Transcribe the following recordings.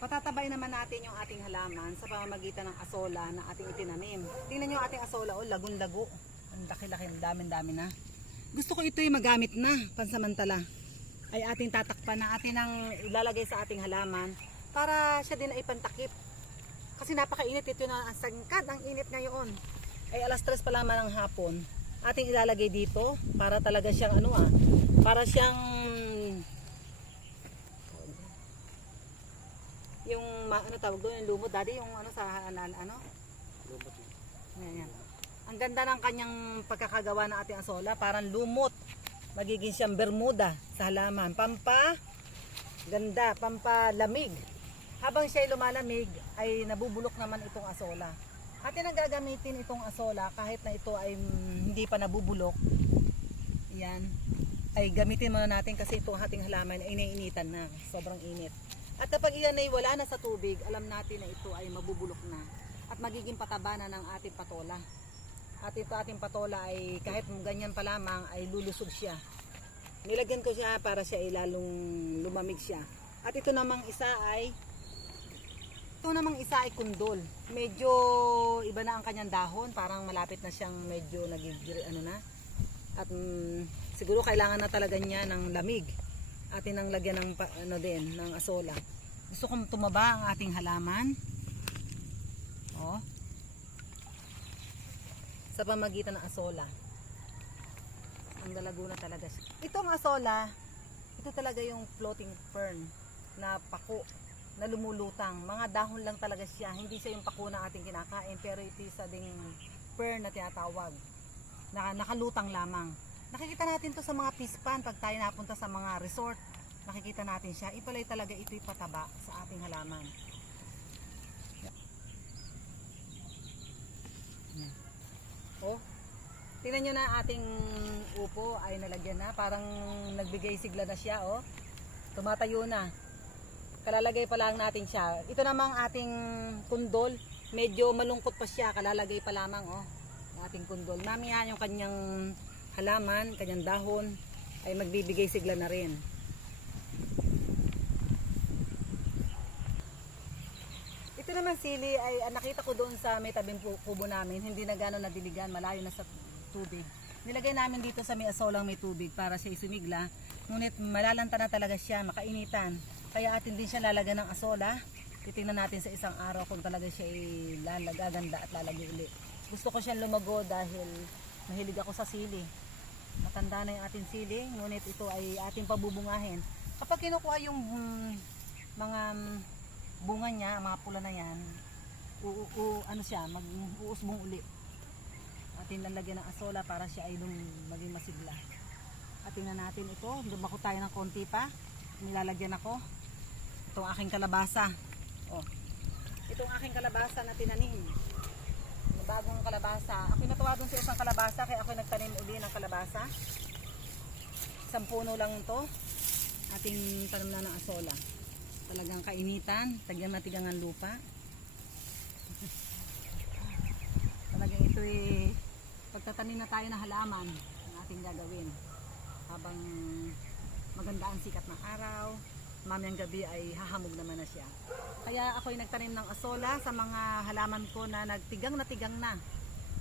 Patatabay naman natin yung ating halaman sa pamamagitan ng asola na ating itinanim. Tingnan nyo yung ating asola, oh, lagun-lago. Ang laki-laki, ang dami-dami na. Gusto ko ito yung magamit na pansamantala. Ay ating tatakpan na atin ang ilalagay sa ating halaman para siya din ay pantakip. Kasi napakainit ito na ang sangkad, ang init ngayon. Ay alas 3 pa lamang ng hapon. Ating ilalagay dito para talaga siyang para siyang yung tawag doon, yung lumot, daddy, yung sa lumot. Yan. Ang ganda ng kanyang pagkakagawa ng ating asola, parang lumot. Magiging siyang bermuda sa halaman. Ganda, pampalamig. Habang siya ay lumalamig, ay nabubulok naman itong asola. Atin ang gagamitin itong asola kahit na ito ay hindi pa nabubulok. Yan. Ay gamitin muna natin kasi itong ating halaman ay naiinitan na. Sobrang init. At kapag iyan ay wala na sa tubig, alam natin na ito ay mabubulok na. At magiging pataba na ng ating patola. At ito ating patola ay kahit ganyan pa lamang ay lulusog siya. Nilagyan ko siya para siya ay lalong lumamig siya. At ito namang isa ay kundol. Medyo iba na ang kanyang dahon, parang malapit na siyang medyo na. At siguro kailangan na talaga niya ng lamig. Atin ang lagyan ng ng asola. Gusto kong tumaba ang ating halaman. Oh. Sa pamagitan ng asola. Ang lalago na talaga siya. Itong asola, ito talaga yung floating fern na pako na lumulutang. Mga dahon lang talaga siya. Hindi siya yung pako na ating kinakain, pero ito isa ding fern na tinatawag. Nakalutang lamang. Nakikita natin to sa mga pispan pag tayo napunta sa mga resort. Nakikita natin siya. Ipalay talaga ito'y pataba sa ating halaman. Oh, tingnan nyo na ating upo ay nalagyan na. Parang nagbigay sigla na siya. Oh. Tumatayo na. Kalalagay pa lang natin siya. Ito namang ating kundol. Medyo malungkot pa siya. Kalalagay pa lamang. Oh, ating kundol. Mamaya yung kanyang halaman, kanyang dahon ay magbibigay sigla na rin. Ito naman sili ay nakita ko doon sa may tabing kubo namin, hindi na gano'n nadiligan, malayo na sa tubig. Nilagay namin dito sa may asolang may tubig para siya sumigla, ngunit malalanta na talaga siya, makainitan. Kaya atin din siya lalagyan ng asola. Titingnan natin sa isang araw kung talaga siya ay gaganda at lalagay ulit. Gusto ko siyang lumago dahil mahilig ako sa sili. Matanda na yung ating sili, ngunit ito ay ating pabubungahin. Kapag kinukuha yung mga bunga niya, mga pula na yan, mag-uusbong uli. Ating lalagyan ng asola para siya ay maging masigla. At tingnan natin ito, lumako tayo ng konti pa. Nilalagyan ako. Itong aking kalabasa. Oh. Itong aking kalabasa na tinanim. Bagong kalabasa. Ako natuwa dun sa isang kalabasa kaya ako nagtanim uli ng kalabasa. Isang puno lang ito. Ating tanim na ng asola. Talagang kainitan, tagyang na tigang ang lupa. Talagang ito pagtatanim na tayo ng halaman ang ating gagawin. Habang maganda ang sikat ng araw, mamayang gabi ay hahamog naman na siya. Kaya ako'y nagtanim ng asola sa mga halaman ko na nagtigang na tigang na.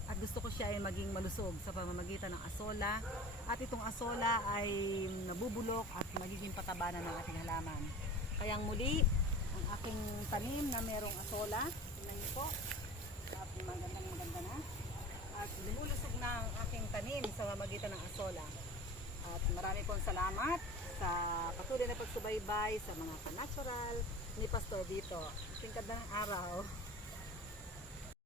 At gusto ko siya ay maging malusog sa pamamagitan ng asola. At itong asola ay nabubulok at magiging pataba na ng ating halaman. Kaya muli, ang aking tanim na merong asola, tingnan niyo po, at maganda na. At lumulusog na ang aking tanim sa pamamagitan ng asola. At marami pong salamat sa patuloy na pagsubaybay sa mga ka-natural ni Pastor dito. Tingkad na ng araw.